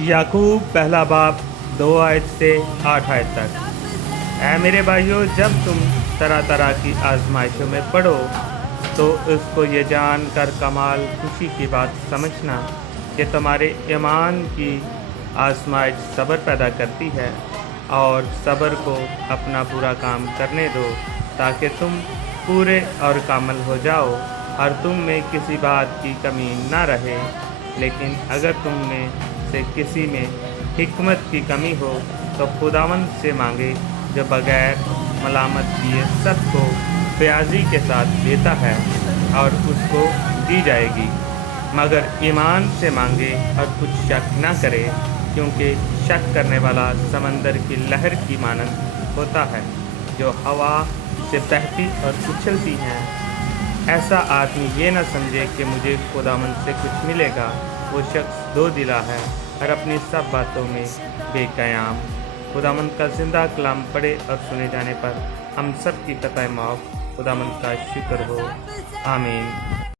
याकूब पहला बाब 2 आयत से 8 आयत तक। ऐ मेरे भाइयों, जब तुम तरह तरह की आजमाइशों में पड़ो तो उसको ये जान कर कमाल खुशी की बात समझना कि तुम्हारे ईमान की आजमाइश सब्र पैदा करती है, और सब्र को अपना पूरा काम करने दो ताकि तुम पूरे और कामल हो जाओ और तुम में किसी बात की कमी ना रहे। लेकिन अगर तुम में से किसी में हिकमत की कमी हो तो खुदावंद से मांगे, जो बगैर मलामत किए सबको ब्याजी के साथ देता है और उसको दी जाएगी। मगर ईमान से मांगे और कुछ शक ना करे, क्योंकि शक करने वाला समंदर की लहर की मानंद होता है, जो हवा से बहती और उछलती हैं। ऐसा आदमी ये न समझे कि मुझे खुदावंद से कुछ मिलेगा। वो शख्स दो दिला है और अपनी सब बातों में बेक़याम। खुदावंद का ज़िंदा कलाम पढ़े और सुने जाने पर हम सब की ख़ताए माफ़। खुदावंद का शुक्र हो। आमीन।